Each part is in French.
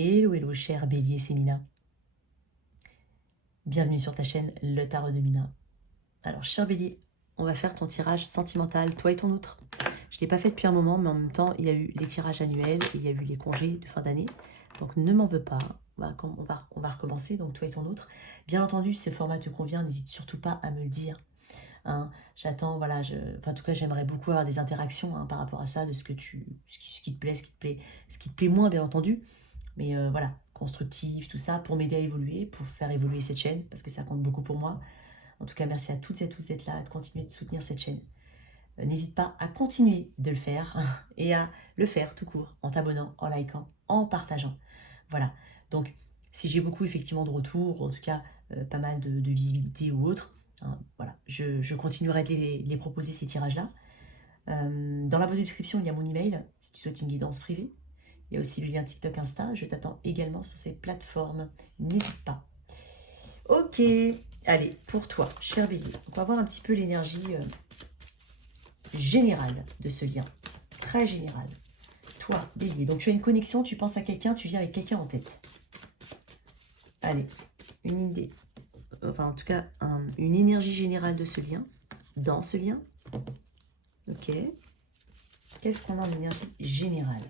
Hello, hello, cher Bélier, c'est Mina. Bienvenue sur ta chaîne Le Tarot de Mina. Alors, cher Bélier, on va faire ton tirage sentimental, toi et ton autre. Je ne l'ai pas fait depuis un moment, mais en même temps, il y a eu les tirages annuels et il y a eu les congés de fin d'année. Donc, ne m'en veux pas. On va recommencer, donc toi et ton autre. Bien entendu, si ce format te convient, n'hésite surtout pas à me le dire. Hein, j'attends, voilà, en tout cas, j'aimerais beaucoup avoir des interactions par rapport à ça, de ce qui te plaît, ce qui te plaît moins, bien entendu. Mais voilà, constructif, tout ça, pour m'aider à évoluer, pour faire évoluer cette chaîne, parce que ça compte beaucoup pour moi. En tout cas, merci à toutes et à tous d'être là, de continuer de soutenir cette chaîne. N'hésite pas à continuer de le faire et à le faire tout court, en t'abonnant, en likant, en partageant. Voilà, donc si j'ai beaucoup effectivement de retours, ou en tout cas pas mal de visibilité ou autre, voilà, je continuerai de les proposer ces tirages-là. Dans la boîte de description, il y a mon email, si tu souhaites une guidance privée. Il y a aussi le lien TikTok, Insta. Je t'attends également sur ces plateformes. N'hésite pas. Ok. Allez, pour toi, cher Bélier, on va voir un petit peu l'énergie générale de ce lien. Très générale. Toi, Bélier, donc tu as une connexion, tu penses à quelqu'un, tu viens avec quelqu'un en tête. Allez, une idée. Enfin, en tout cas, une énergie générale de ce lien. Dans ce lien. Ok. Qu'est-ce qu'on a en énergie générale?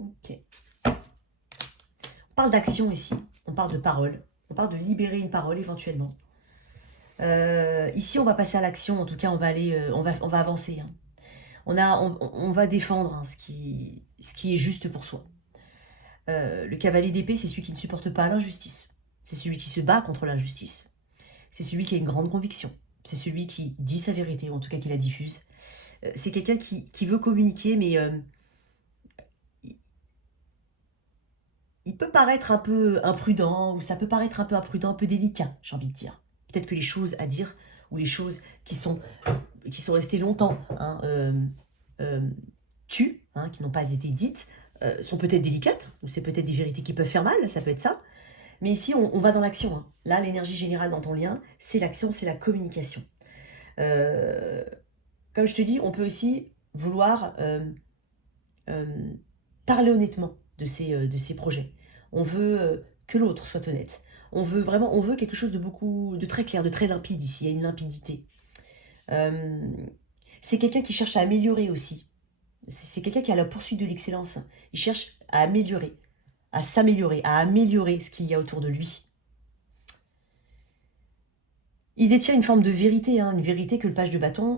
Ok. On parle d'action ici, on parle de parole, on parle de libérer une parole éventuellement. Ici, on va passer à l'action, en tout cas, on va aller, on va avancer. Hein. On va défendre ce qui est juste pour soi. Le cavalier d'épée, c'est celui qui ne supporte pas l'injustice. C'est celui qui se bat contre l'injustice. C'est celui qui a une grande conviction. C'est celui qui dit sa vérité, ou en tout cas qui la diffuse. C'est quelqu'un qui veut communiquer, mais il peut paraître un peu imprudent, ou ça peut paraître un peu imprudent, un peu délicat, j'ai envie de dire. Peut-être que les choses à dire, ou les choses qui sont restées longtemps tues, qui n'ont pas été dites, sont peut-être délicates, ou c'est peut-être des vérités qui peuvent faire mal, ça peut être ça. Mais ici, on va dans l'action. Hein. Là, l'énergie générale dans ton lien, c'est l'action, c'est la communication. Comme je te dis, on peut aussi vouloir parler honnêtement de ces projets. On veut que l'autre soit honnête. On veut quelque chose de très clair, de très limpide ici. Il y a une limpidité. C'est quelqu'un qui cherche à améliorer aussi. C'est quelqu'un qui a la poursuite de l'excellence. Il cherche à améliorer, à s'améliorer, à améliorer ce qu'il y a autour de lui. Il détient une forme de vérité, une vérité que le page de bâton,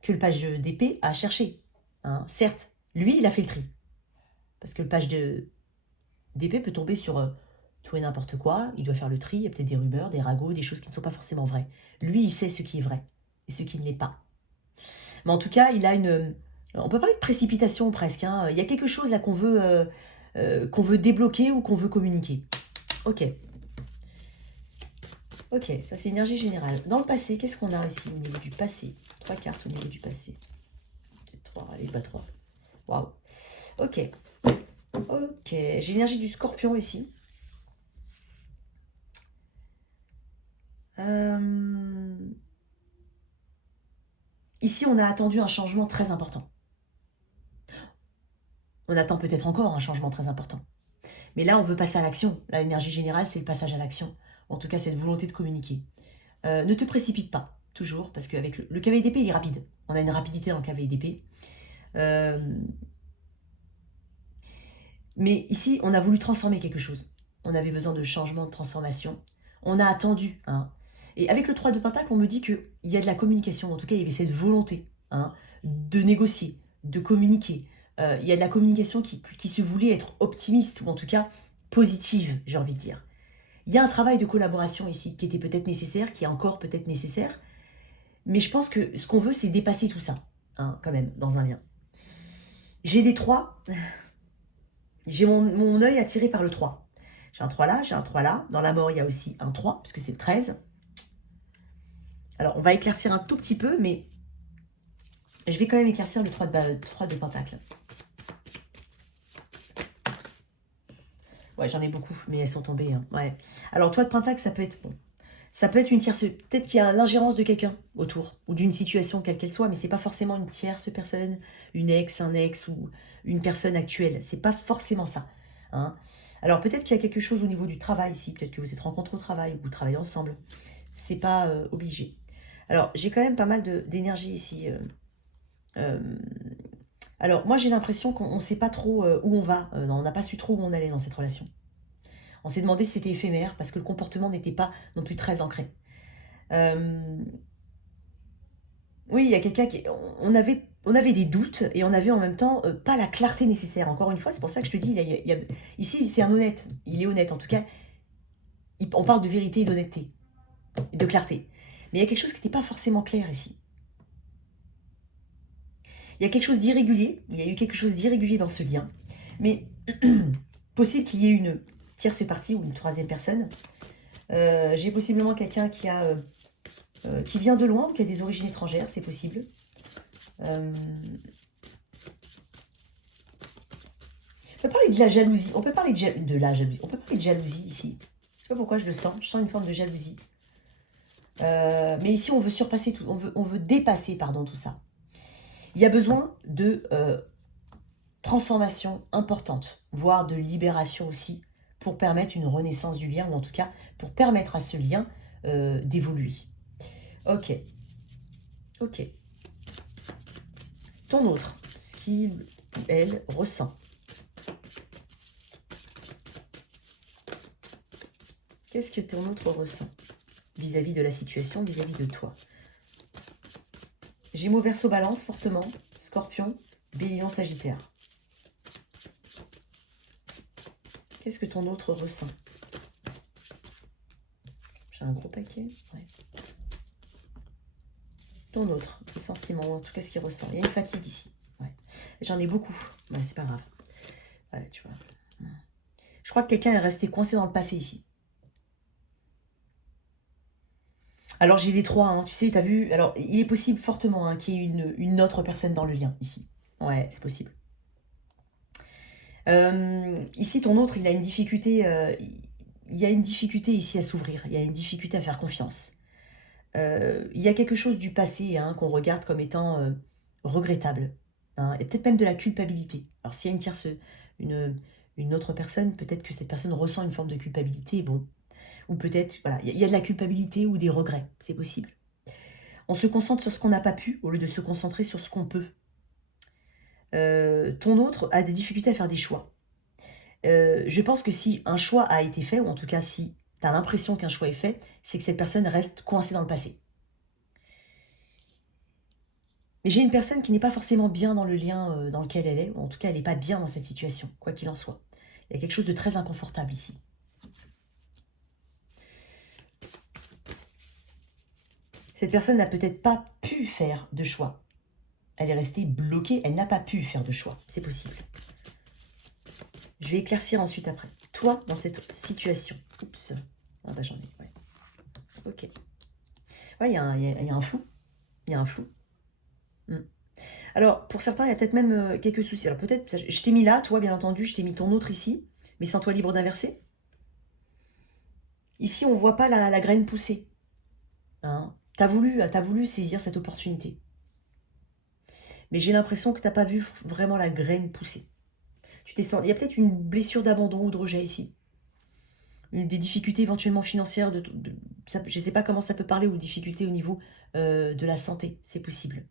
que le page d'épée a cherché. Certes, lui, il a fait le tri. Parce que le page d'épée peut tomber sur tout et n'importe quoi. Il doit faire le tri. Il y a peut-être des rumeurs, des ragots, des choses qui ne sont pas forcément vraies. Lui, il sait ce qui est vrai et ce qui ne l'est pas. Mais en tout cas, il a une... On peut parler de précipitation presque. Il y a quelque chose là qu'on veut débloquer ou qu'on veut communiquer. Ok. Ok, ça c'est énergie générale. Dans le passé, qu'est-ce qu'on a ici au niveau du passé? 3 cartes au niveau du passé. Peut-être 3, allez, je bats 3. Waouh. Ok. Ok, j'ai l'énergie du scorpion ici. Ici, on a attendu un changement très important. On attend peut-être encore un changement très important. Mais là, on veut passer à l'action. Là, l'énergie générale, c'est le passage à l'action. En tout cas, c'est une volonté de communiquer. Ne te précipite pas, toujours, parce qu'avec le cavalier d'épée, il est rapide. On a une rapidité dans le cavalier d'épée. Mais ici, on a voulu transformer quelque chose. On avait besoin de changement, de transformation. On a attendu. Et avec le 3 de Pentacle, on me dit qu'il y a de la communication. En tout cas, il y avait cette volonté de négocier, de communiquer. Il y a de la communication qui se voulait être optimiste, ou en tout cas positive, j'ai envie de dire. Il y a un travail de collaboration ici qui était peut-être nécessaire, qui est encore peut-être nécessaire. Mais je pense que ce qu'on veut, c'est dépasser tout ça, quand même, dans un lien. J'ai des 3. J'ai mon œil attiré par le 3. J'ai un 3 là, j'ai un 3 là. Dans la mort, il y a aussi un 3, puisque c'est le 13. Alors, on va éclaircir un tout petit peu, mais je vais quand même éclaircir le 3 de Pentacle. Ouais, j'en ai beaucoup, mais elles sont tombées. Ouais. Alors, 3 de Pentacle, ça peut être bon. Ça peut être une tierce... Peut-être qu'il y a l'ingérence de quelqu'un autour, ou d'une situation quelle qu'elle soit, mais c'est pas forcément une tierce personne, une ex, un ex, ou une personne actuelle. C'est pas forcément ça. Hein. Alors peut-être qu'il y a quelque chose au niveau du travail ici, peut-être que vous êtes rencontrés au travail, ou vous travaillez ensemble. C'est pas obligé. Alors j'ai quand même pas mal d'énergie ici. Alors moi j'ai l'impression qu'on ne sait pas trop où on va, on n'a pas su trop où on allait dans cette relation. On s'est demandé si c'était éphémère, parce que le comportement n'était pas non plus très ancré. Oui, il y a quelqu'un qui... On avait des doutes et on avait en même temps pas la clarté nécessaire. Encore une fois, c'est pour ça que je te dis, ici, c'est un honnête. Il est honnête, en tout cas. On parle de vérité et d'honnêteté, et de clarté. Mais il y a quelque chose qui n'était pas forcément clair ici. Il y a quelque chose d'irrégulier. Il y a eu quelque chose d'irrégulier dans ce lien. Mais possible qu'il y ait une tierce partie ou une troisième personne. J'ai possiblement quelqu'un qui vient de loin ou qui a des origines étrangères, c'est possible. On peut parler de la jalousie. On peut parler de la jalousie. On peut parler de jalousie ici. Je sais pas pourquoi je le sens. Je sens une forme de jalousie. Mais ici, on veut surpasser tout. On veut dépasser, pardon, tout ça. Il y a besoin de transformation importante, voire de libération aussi, pour permettre une renaissance du lien, ou en tout cas, pour permettre à ce lien d'évoluer. Ok. Ok. Ton autre, ce qu'il ou elle ressent. Qu'est-ce que ton autre ressent vis-à-vis de la situation, vis-à-vis de toi? Gémeaux, Verseau, Balance, fortement. Scorpion, Bélion, Sagittaire. Qu'est-ce que ton autre ressent? J'ai un gros paquet. Ouais. Ton autre, les sentiments, en tout cas ce qu'il ressent. Il y a une fatigue ici. Ouais. J'en ai beaucoup. Ouais, c'est pas grave. Ouais, tu vois. Je crois que quelqu'un est resté coincé dans le passé ici. Alors j'ai les trois, hein, tu sais, t'as vu. Alors il est possible fortement hein, qu'il y ait une autre personne dans le lien ici. Ouais, c'est possible. Ici, ton autre, il a une difficulté. Il y a une difficulté ici à s'ouvrir. Il y a une difficulté à faire confiance. Il y a quelque chose du passé hein, qu'on regarde comme étant regrettable. Hein, et peut-être même de la culpabilité. Alors s'il y a une autre personne, peut-être que cette personne ressent une forme de culpabilité. Bon, ou peut-être, voilà, il y a de la culpabilité ou des regrets, c'est possible. On se concentre sur ce qu'on n'a pas pu au lieu de se concentrer sur ce qu'on peut. Ton autre a des difficultés à faire des choix. Je pense que si un choix a été fait, ou en tout cas si tu as l'impression qu'un choix est fait, c'est que cette personne reste coincée dans le passé. Mais j'ai une personne qui n'est pas forcément bien dans le lien dans lequel elle est, ou en tout cas elle n'est pas bien dans cette situation, quoi qu'il en soit. Il y a quelque chose de très inconfortable ici. Cette personne n'a peut-être pas pu faire de choix. Elle est restée bloquée, elle n'a pas pu faire de choix. C'est possible. Je vais éclaircir ensuite après. Toi, dans cette situation. Oups. Ah bah j'en ai, ouais. Ok. Ouais, il y a un flou. Il y a un flou. Alors, pour certains, il y a peut-être même quelques soucis. Alors peut-être, je t'ai mis là, toi, bien entendu, je t'ai mis ton autre ici, mais sans toi libre d'inverser. Ici, on ne voit pas la graine pousser. Hein. T'as voulu saisir cette opportunité. Mais j'ai l'impression que tu n'as pas vu vraiment la graine pousser. Tu t'es senti... Il y a peut-être une blessure d'abandon ou de rejet ici. Des difficultés éventuellement financières. Je ne sais pas comment ça peut parler, ou difficultés au niveau de la santé. C'est possible.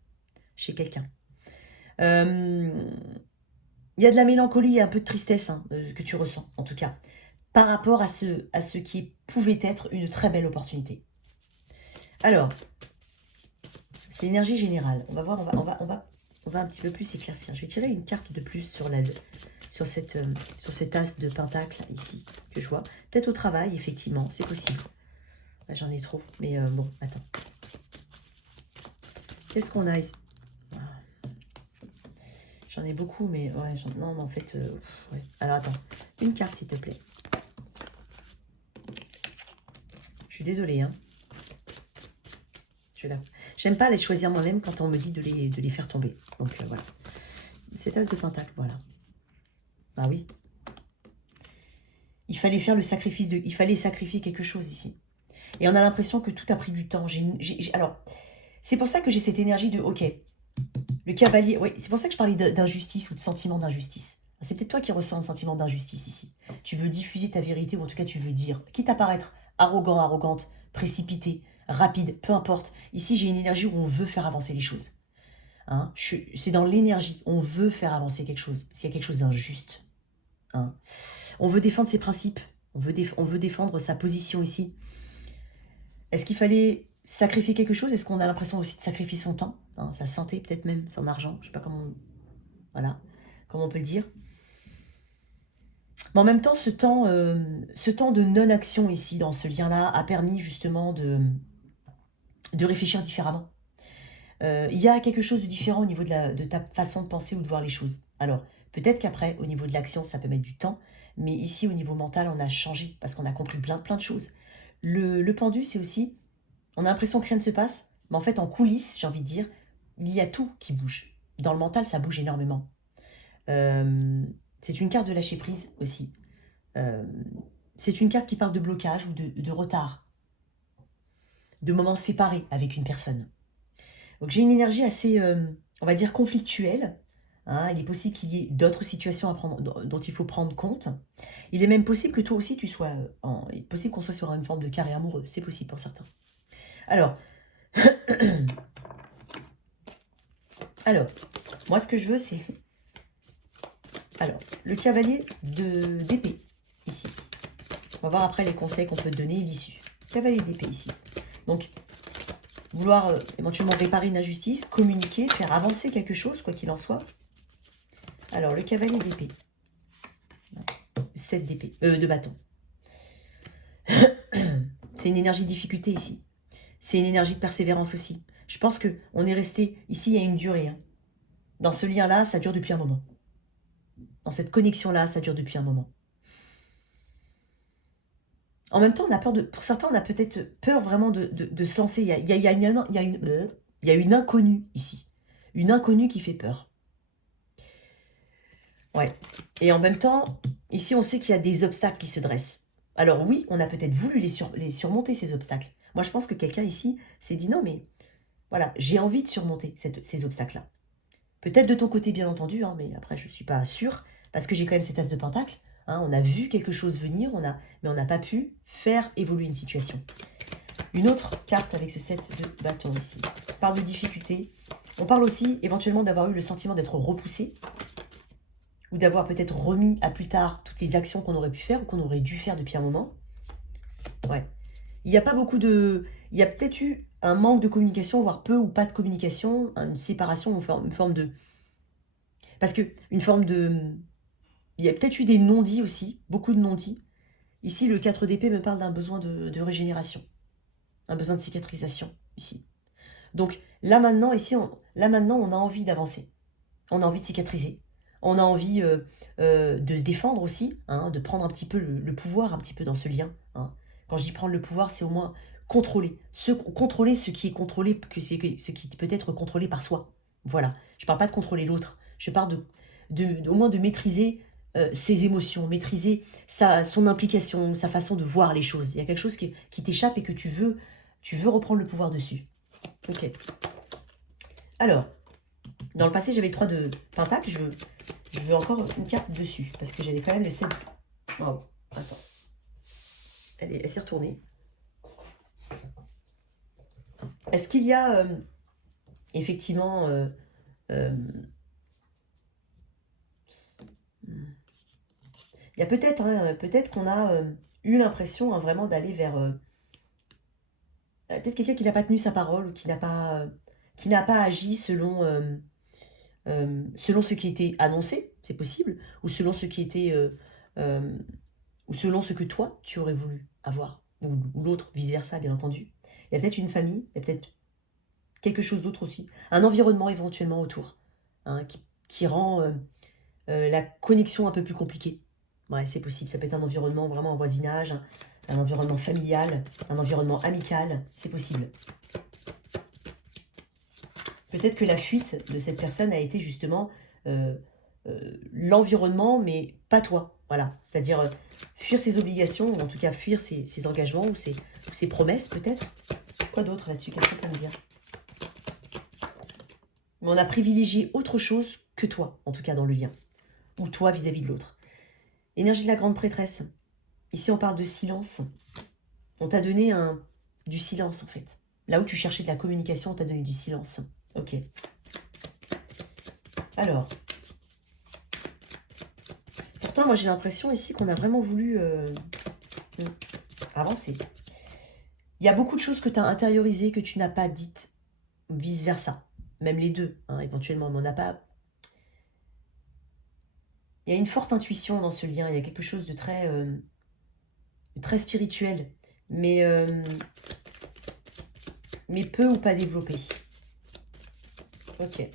Chez quelqu'un. Il y a de la mélancolie et un peu de tristesse hein, que tu ressens, en tout cas, par rapport à ce qui pouvait être une très belle opportunité. Alors, c'est l'énergie générale. On va voir, on va un petit peu plus éclaircir. Je vais tirer une carte de plus sur cette as de pentacle ici, que je vois. Peut-être au travail, effectivement, c'est possible. J'en ai trop, mais bon, attends. Qu'est-ce qu'on a ici? J'en ai beaucoup, mais ouais, non, mais en fait, ouais. Alors attends, une carte s'il te plaît. Je suis désolée, hein. J'aime pas les choisir moi-même quand on me dit de les faire tomber. Donc voilà. Cet as de pentacle, voilà. Bah oui. Il fallait faire le sacrifice il fallait sacrifier quelque chose ici. Et on a l'impression que tout a pris du temps. Alors, c'est pour ça que j'ai cette énergie de, ok, le cavalier, oui, c'est pour ça que je parlais d'injustice ou de sentiment d'injustice. C'est peut-être toi qui ressens un sentiment d'injustice ici. Tu veux diffuser ta vérité, ou en tout cas tu veux dire, quitte à paraître arrogant, arrogante, précipité, rapide, peu importe. Ici, j'ai une énergie où on veut faire avancer les choses. Hein, c'est dans l'énergie, on veut faire avancer quelque chose. S'il y a quelque chose d'injuste. Hein. On veut défendre ses principes, on veut défendre sa position ici. Est-ce qu'il fallait sacrifier quelque chose? Est-ce qu'on a l'impression aussi de sacrifier son temps, hein, sa santé, peut-être même son argent? Je ne sais pas voilà, comment on peut le dire. Mais en même temps, ce temps de non-action ici, dans ce lien-là, a permis justement de réfléchir différemment. Il y a quelque chose de différent au niveau de ta façon de penser ou de voir les choses. Alors, peut-être qu'après, au niveau de l'action, ça peut mettre du temps, mais ici, au niveau mental, on a changé parce qu'on a compris plein de choses. Le pendu, c'est aussi, on a l'impression que rien ne se passe, mais en fait, en coulisses, j'ai envie de dire, il y a tout qui bouge. Dans le mental, ça bouge énormément. C'est une carte de lâcher prise aussi. C'est une carte qui parle de blocage ou de retard, de moments séparés avec une personne. Donc j'ai une énergie assez, on va dire, conflictuelle. Hein. Il est possible qu'il y ait d'autres situations dont il faut prendre compte. Il est même possible que toi aussi tu sois, il est possible qu'on soit sur une forme de carré amoureux. C'est possible pour certains. Alors, moi ce que je veux c'est, alors, le cavalier d'épée ici. On va voir après les conseils qu'on peut te donner, l'issue. Cavalier d'épée ici. Donc, vouloir éventuellement réparer une injustice, communiquer, faire avancer quelque chose, quoi qu'il en soit. Alors, le cavalier d'épée. 7 d'épée, de bâton. C'est une énergie de difficulté ici. C'est une énergie de persévérance aussi. Je pense qu'on est resté, ici il y a une durée. Hein. Dans ce lien-là, ça dure depuis un moment. Dans cette connexion-là, ça dure depuis un moment. En même temps, on a peur pour certains, on a peut-être peur vraiment de se lancer. Il y a une inconnue ici. Une inconnue qui fait peur. Ouais. Et en même temps, ici, on sait qu'il y a des obstacles qui se dressent. Alors oui, on a peut-être voulu les surmonter, ces obstacles. Moi, je pense que quelqu'un ici s'est dit non, mais voilà, j'ai envie de surmonter ces obstacles-là. Peut-être de ton côté, bien entendu, hein, mais après, je ne suis pas sûre, parce que j'ai quand même cet as de pentacle. Hein, on a vu quelque chose venir, mais on n'a pas pu faire évoluer une situation. Une autre carte avec ce 7 de bâton ici. On parle de difficulté. On parle aussi éventuellement d'avoir eu le sentiment d'être repoussé, ou d'avoir peut-être remis à plus tard toutes les actions qu'on aurait pu faire ou qu'on aurait dû faire depuis un moment. Ouais. Il n'y a pas beaucoup de... Il y a peut-être eu un manque de communication, voire peu ou pas de communication, une séparation, une forme de... Parce que une forme de... Il y a peut-être eu des non-dits aussi, beaucoup de non-dits. Ici, le 4 d'épée me parle d'un besoin de régénération, un besoin de cicatrisation, ici. Donc là maintenant, on a envie d'avancer. On a envie de cicatriser. On a envie de se défendre aussi, hein, de prendre un petit peu le pouvoir, un petit peu dans ce lien. Hein. Quand je dis prendre le pouvoir, c'est au moins contrôler. Contrôler ce qui est contrôlé, ce qui peut être contrôlé par soi. Voilà. Je ne parle pas de contrôler l'autre. Je parle au moins de maîtriser ses émotions, maîtriser son implication, sa façon de voir les choses. Il y a quelque chose qui t'échappe et que tu veux reprendre le pouvoir dessus. Ok. Alors, dans le passé, j'avais 3 de pentacle. Je veux encore une carte dessus, parce que j'avais quand même le 7. Wow, attends. Elle s'est retournée. Est-ce qu'il y a effectivement... il y a peut-être peut-être qu'on a eu l'impression vraiment d'aller vers... peut-être quelqu'un qui n'a pas tenu sa parole, ou qui n'a pas agi selon ce qui était annoncé, c'est possible, ou selon ce qui était... ou selon ce que toi, tu aurais voulu avoir, ou l'autre, vice-versa, bien entendu. Il y a peut-être une famille, il y a peut-être quelque chose d'autre aussi, un environnement éventuellement autour, hein, qui rend la connexion un peu plus compliquée. Ouais, c'est possible, ça peut être un environnement vraiment en voisinage, un environnement familial, un environnement amical, c'est possible. Peut-être que la fuite de cette personne a été justement l'environnement, mais pas toi. Voilà, c'est-à-dire fuir ses obligations, ou en tout cas fuir ses engagements, ou ses promesses peut-être. Quoi d'autre là-dessus? Qu'est-ce qu'on peut me dire? Mais on a privilégié autre chose que toi, en tout cas dans le lien. Ou toi vis-à-vis de l'autre. Énergie de la grande prêtresse. Ici, on parle de silence. On t'a donné du silence, en fait. Là où tu cherchais de la communication, on t'a donné du silence. Ok. Alors. Pourtant, moi, j'ai l'impression ici qu'on a vraiment voulu avancer. Il y a beaucoup de choses que tu as intériorisées, que tu n'as pas dites. Vice-versa. Même les deux, hein, éventuellement. Mais on n'a pas... Il y a une forte intuition dans ce lien. Il y a quelque chose de très spirituel. Mais peu ou pas développé. Ok.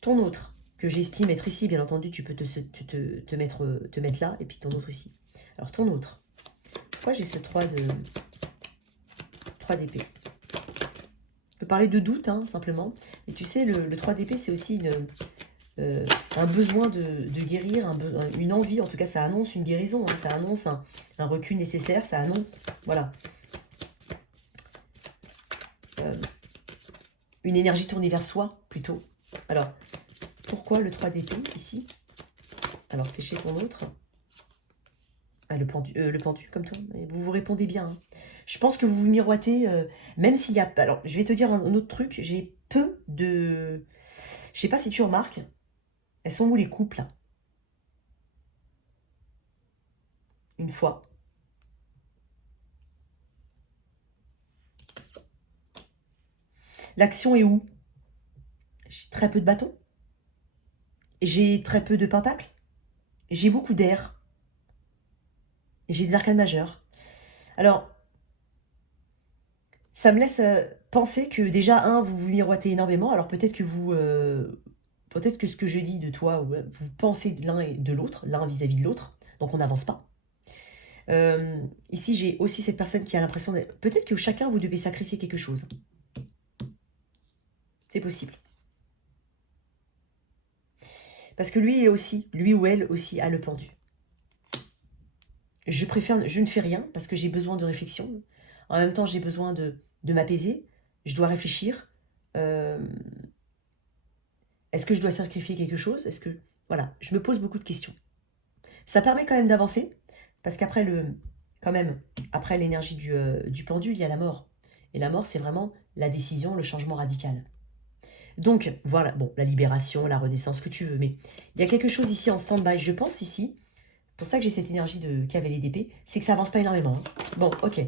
Ton autre, que j'estime être ici, bien entendu, tu peux te mettre là, et puis ton autre ici. Alors, ton autre. Pourquoi j'ai ce 3 d'épée? Je peux parler de doute, hein, simplement. Mais tu sais, le 3 d'épée, c'est aussi un besoin de guérir, une envie. En tout cas, ça annonce une guérison. Hein, ça annonce un recul nécessaire. Ça annonce, voilà. Une énergie tournée vers soi, plutôt. Alors, pourquoi le 3 d'épée, ici? Alors, c'est chez ton autre. Ah, le pendu, comme toi. Vous vous répondez bien. Hein. Je pense que vous vous miroitez, même s'il y a... Alors, je vais te dire un autre truc. J'ai peu de... Je sais pas si tu remarques. Elles sont où les couples, là? Une fois. L'action est où? J'ai très peu de bâtons. J'ai très peu de pentacles. J'ai beaucoup d'air. J'ai des arcanes majeures. Alors, ça me laisse penser que déjà, vous vous miroitez énormément. Alors peut-être que peut-être que ce que je dis de toi, vous pensez l'un et de l'autre, l'un vis-à-vis de l'autre. Donc on n'avance pas. Ici, j'ai aussi cette personne qui a l'impression d'être... Peut-être que chacun, vous devez sacrifier quelque chose. C'est possible. Parce que lui ou elle aussi, a le pendu. Je ne fais rien parce que j'ai besoin de réflexion. En même temps, j'ai besoin de m'apaiser. Je dois réfléchir. Est-ce que je dois sacrifier quelque chose? Est-ce que... Voilà, je me pose beaucoup de questions. Ça permet quand même d'avancer, parce qu'après après l'énergie du pendule, il y a la mort. Et la mort, c'est vraiment la décision, le changement radical. Donc, voilà, bon, la libération, la renaissance, ce que tu veux, mais il y a quelque chose ici en stand-by, je pense ici, pour ça que j'ai cette énergie de cavalier d'épée, c'est que ça avance pas énormément. Hein. Bon, ok.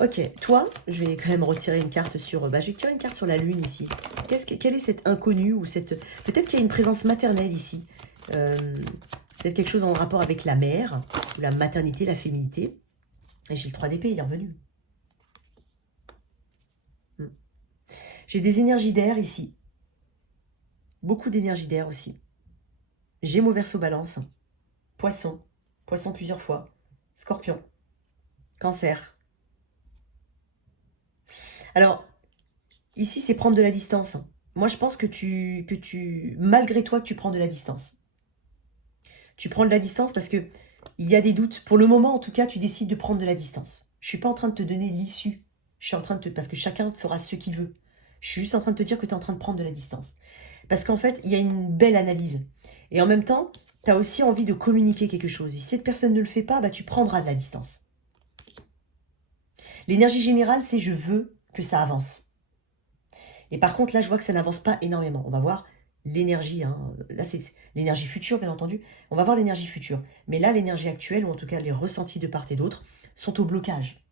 Ok, toi, je vais quand même retirer une carte sur... je vais tirer une carte sur la lune ici. Quelle est cette inconnue ou cette... Peut-être qu'il y a une présence maternelle ici. Peut-être quelque chose en rapport avec la mère, ou la maternité, la féminité. Et j'ai le 3 d'épée, il est revenu. J'ai des énergies d'air ici. Beaucoup d'énergie d'air aussi. Gémeaux, Verseau, Balance. Poisson. Poisson plusieurs fois. Scorpion. Cancer. Alors, ici, c'est prendre de la distance. Moi, je pense que malgré toi, que tu prends de la distance. Tu prends de la distance parce que il y a des doutes. Pour le moment, en tout cas, tu décides de prendre de la distance. Je suis pas en train de te donner l'issue. Je suis en train de parce que chacun fera ce qu'il veut. Je suis juste en train de te dire que tu es en train de prendre de la distance. Parce qu'en fait, il y a une belle analyse. Et en même temps, tu as aussi envie de communiquer quelque chose. Et si cette personne ne le fait pas, tu prendras de la distance. L'énergie générale, c'est je veux que ça avance. Et par contre, là, je vois que ça n'avance pas énormément. On va voir l'énergie. Hein. Là, c'est l'énergie future, bien entendu. On va voir l'énergie future. Mais là, l'énergie actuelle, ou en tout cas les ressentis de part et d'autre, sont au blocage.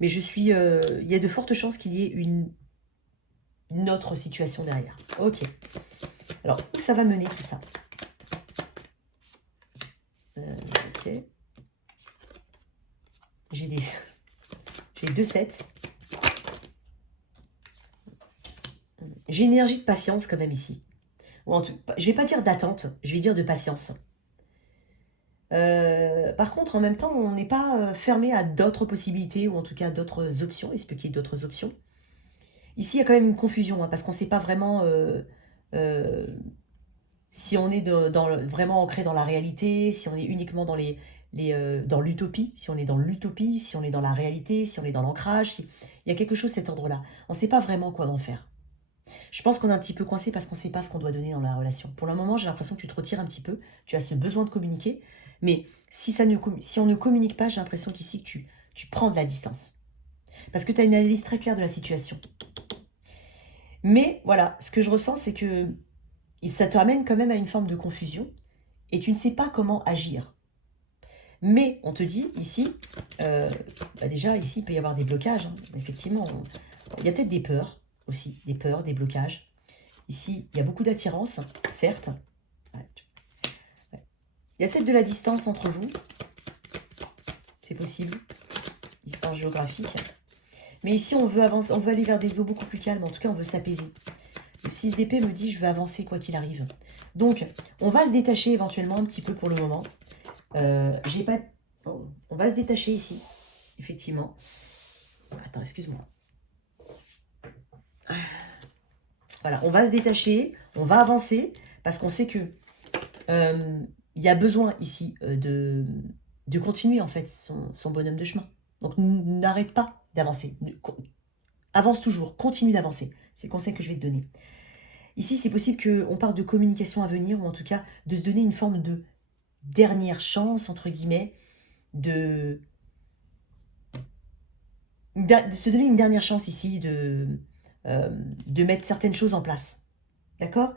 Mais il y a de fortes chances qu'il y ait une autre situation derrière. Ok. Alors, où ça va mener tout ça? Ok. J'ai 2 sets. J'ai une énergie de patience quand même ici. Ou je ne vais pas dire d'attente, je vais dire de patience. Par contre, en même temps, on n'est pas fermé à d'autres possibilités, ou en tout cas d'autres options. Il se peut qu'il y ait d'autres options. Ici, il y a quand même une confusion, hein, parce qu'on ne sait pas vraiment si on est vraiment ancré dans la réalité, si on est uniquement dans dans l'utopie, si on est dans l'utopie, si on est dans la réalité, si on est dans l'ancrage, il y a quelque chose de cet ordre-là. On ne sait pas vraiment quoi en faire. Je pense qu'on est un petit peu coincé parce qu'on ne sait pas ce qu'on doit donner dans la relation. Pour le moment, j'ai l'impression que tu te retires un petit peu, tu as ce besoin de communiquer, mais si on ne communique pas, j'ai l'impression qu'ici, tu prends de la distance. Parce que tu as une analyse très claire de la situation. Mais voilà, ce que je ressens, c'est que ça te ramène quand même à une forme de confusion et tu ne sais pas comment agir. Mais on te dit ici, déjà ici il peut y avoir des blocages, hein. Effectivement, il y a peut-être des peurs aussi, des peurs, des blocages. Ici, il y a beaucoup d'attirance, certes. Il y a peut-être de la distance entre vous, c'est possible, distance géographique. Mais ici, on veut avancer, on veut aller vers des eaux beaucoup plus calmes, en tout cas, on veut s'apaiser. Le 6 d'épée me dit, je veux avancer quoi qu'il arrive. Donc, on va se détacher éventuellement un petit peu pour le moment. J'ai pas... Bon, on va se détacher ici, effectivement. Attends, excuse-moi. Voilà, on va se détacher, on va avancer, parce qu'on sait que il y a besoin ici de continuer en fait son bonhomme de chemin. Donc n'arrête pas d'avancer. Avance toujours, continue d'avancer. C'est le conseil que je vais te donner. Ici, c'est possible qu'on parle de communication à venir, ou en tout cas de se donner une forme de dernière chance, entre guillemets, de se donner une dernière chance ici, de mettre certaines choses en place. D'accord ?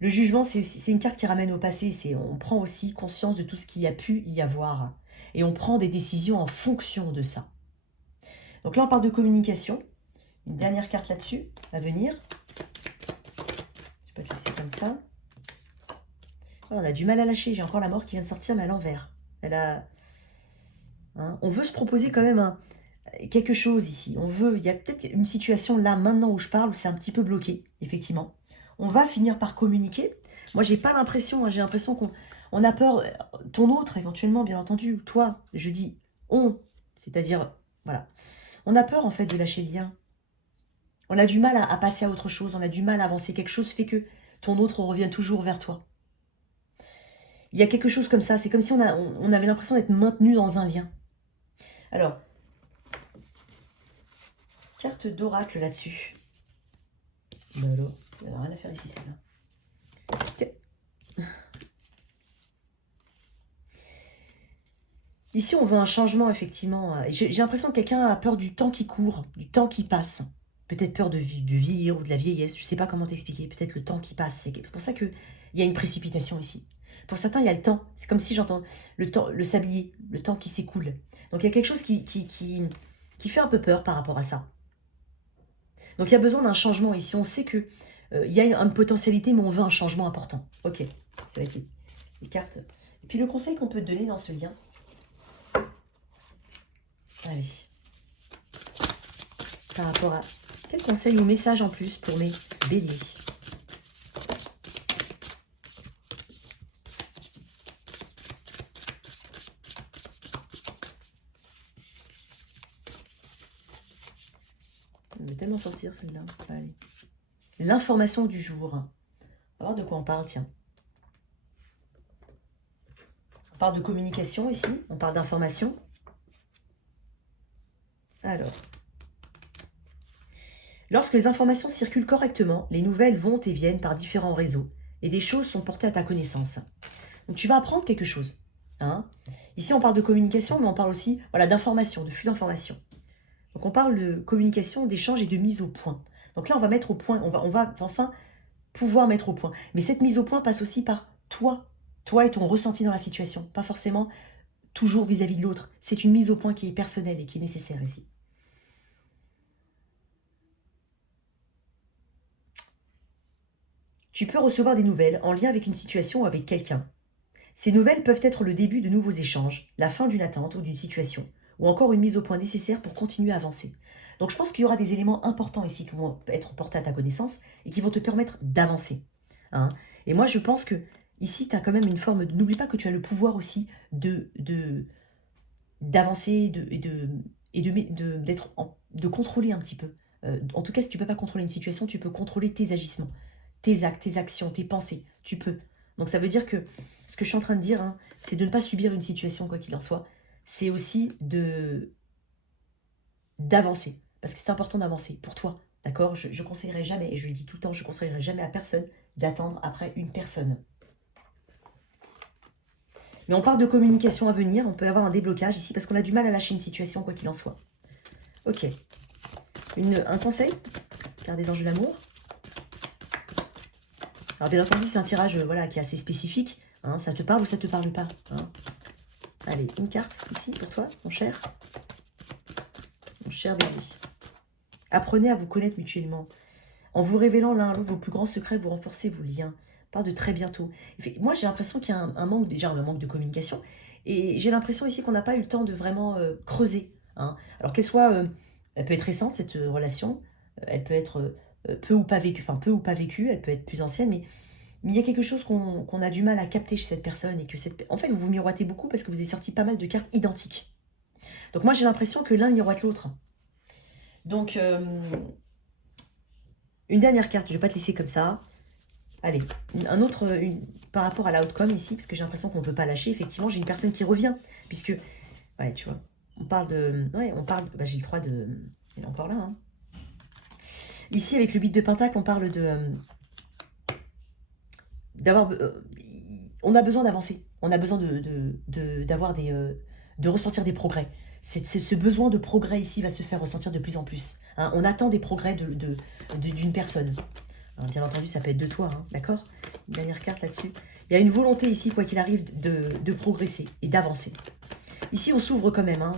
Le jugement, c'est une carte qui ramène au passé. On prend aussi conscience de tout ce qu'il y a pu y avoir. Et on prend des décisions en fonction de ça. Donc là, on parle de communication. Une dernière carte là-dessus, à venir. Je peux te laisser comme ça. Oh, on a du mal à lâcher. J'ai encore la mort qui vient de sortir, mais à l'envers. Hein, on veut se proposer quand même quelque chose ici. Il y a peut-être une situation là, maintenant où je parle, où c'est un petit peu bloqué, effectivement. On va finir par communiquer. Moi, j'ai pas l'impression, j'ai l'impression qu'on a peur, ton autre éventuellement, bien entendu, toi, je dis on, c'est-à-dire, voilà. On a peur en fait de lâcher le lien. On a du mal à passer à autre chose, on a du mal à avancer. Quelque chose fait que ton autre revient toujours vers toi. Il y a quelque chose comme ça, c'est comme si on avait l'impression d'être maintenu dans un lien. Alors, carte d'oracle là-dessus. Bah alors, il n'y a rien à faire ici, celle-là. Okay. Ici, on veut un changement, effectivement. J'ai l'impression que quelqu'un a peur du temps qui court, du temps qui passe. Peut-être peur de vieillir ou de la vieillesse. Je ne sais pas comment t'expliquer. Peut-être le temps qui passe. C'est pour ça qu'il y a une précipitation ici. Pour certains, il y a le temps. C'est comme si j'entends le temps, le sablier, le temps qui s'écoule. Donc, il y a quelque chose qui fait un peu peur par rapport à ça. Donc, il y a besoin d'un changement ici. On sait que il y a une potentialité, mais on veut un changement important. Ok, ça va être les cartes. Et puis, le conseil qu'on peut te donner dans ce lien. Allez. Par rapport à... Quel conseil ou message en plus pour mes béliers? Elle va tellement sortir celle-là. Allez. L'information du jour. On va voir de quoi on parle, tiens. On parle de communication ici. On parle d'information. Alors. Lorsque les informations circulent correctement, les nouvelles vont et viennent par différents réseaux. Et des choses sont portées à ta connaissance. Donc tu vas apprendre quelque chose. Hein. Ici, on parle de communication, mais on parle aussi d'information, de flux d'information. Donc on parle de communication, d'échange et de mise au point. Donc là, on va mettre au point, on va enfin pouvoir mettre au point. Mais cette mise au point passe aussi par toi et ton ressenti dans la situation. Pas forcément toujours vis-à-vis de l'autre. C'est une mise au point qui est personnelle et qui est nécessaire ici. Tu peux recevoir des nouvelles en lien avec une situation ou avec quelqu'un. Ces nouvelles peuvent être le début de nouveaux échanges, la fin d'une attente ou d'une situation, ou encore une mise au point nécessaire pour continuer à avancer. Donc je pense qu'il y aura des éléments importants ici qui vont être portés à ta connaissance et qui vont te permettre d'avancer. Hein. Et moi je pense que ici tu as quand même une forme... N'oublie pas que tu as le pouvoir aussi d'avancer de contrôler un petit peu. En tout cas, si tu ne peux pas contrôler une situation, tu peux contrôler tes agissements, tes actes, tes actions, tes pensées. Tu peux. Donc ça veut dire que ce que je suis en train de dire, hein, c'est de ne pas subir une situation, quoi qu'il en soit. C'est aussi d'avancer. Parce que c'est important d'avancer pour toi. D'accord? Je ne conseillerais jamais, et je le dis tout le temps, je ne conseillerais jamais à personne d'attendre après une personne. Mais on parle de communication à venir, on peut avoir un déblocage ici, parce qu'on a du mal à lâcher une situation, quoi qu'il en soit. Ok. Un conseil, car des anges de l'amour. Alors bien entendu, c'est un tirage voilà, qui est assez spécifique. Hein, ça te parle ou ça te parle pas, hein. Allez, une carte ici pour toi, mon cher. Mon cher bébé. Apprenez à vous connaître mutuellement. En vous révélant l'un à l'autre vos plus grands secrets, vous renforcez vos liens. On parle de très bientôt. Moi, j'ai l'impression qu'il y a un manque, déjà un manque de communication. Et j'ai l'impression ici qu'on n'a pas eu le temps de vraiment creuser. Hein. Alors qu'elle soit, elle peut être récente, cette relation. Elle peut être peu ou pas vécue. Enfin, peu ou pas vécue. Elle peut être plus ancienne. Mais il y a quelque chose qu'on a du mal à capter chez cette personne. Et que en fait, vous vous miroitez beaucoup parce que vous avez sorti pas mal de cartes identiques. Donc moi, j'ai l'impression que l'un miroite l'autre. Donc... une dernière carte, je ne vais pas te laisser comme ça. Allez, par rapport à l'outcome ici, parce que j'ai l'impression qu'on ne veut pas lâcher, effectivement, j'ai une personne qui revient. Puisque, ouais, tu vois, on parle de... Ouais, on parle... Bah, j'ai le 3 de... Il est encore là, hein. Ici, avec le 8 de Pentacle, on parle de... d'avoir... on a besoin d'avancer. On a besoin d'avoir de ressentir des progrès. Ce besoin de progrès ici va se faire ressentir de plus en plus. Hein. On attend des progrès d'une personne. Hein, bien entendu, ça peut être de toi, hein, d'accord? Une dernière carte là-dessus. Il y a une volonté ici, quoi qu'il arrive, de progresser et d'avancer. Ici, on s'ouvre quand même. Hein,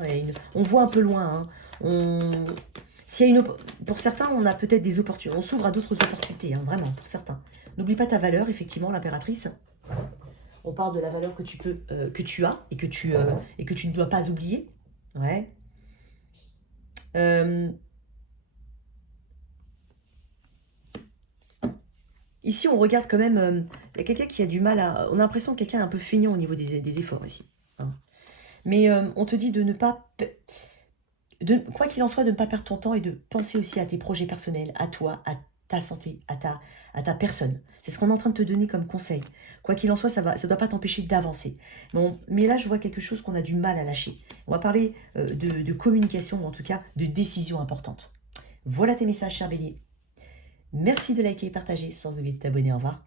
on voit un peu loin. Hein, pour certains, on a peut-être des opportunités. On s'ouvre à d'autres opportunités, hein, vraiment, pour certains. N'oublie pas ta valeur, effectivement, l'impératrice. On parle de la valeur que tu as et que tu ne dois pas oublier. Ouais. Ici, on regarde quand même... Il y a quelqu'un qui a du mal à... On a l'impression que quelqu'un est un peu feignant au niveau des efforts ici. Hein. Mais on te dit de ne pas... quoi qu'il en soit, de ne pas perdre ton temps et de penser aussi à tes projets personnels, à toi, à ta santé, à ta personne. C'est ce qu'on est en train de te donner comme conseil. Quoi qu'il en soit, ça ne doit pas t'empêcher d'avancer. Mais là, je vois quelque chose qu'on a du mal à lâcher. On va parler de communication, ou en tout cas de décisions importantes. Voilà tes messages, cher Bélier. Merci de liker et partager, sans oublier de t'abonner. Au revoir.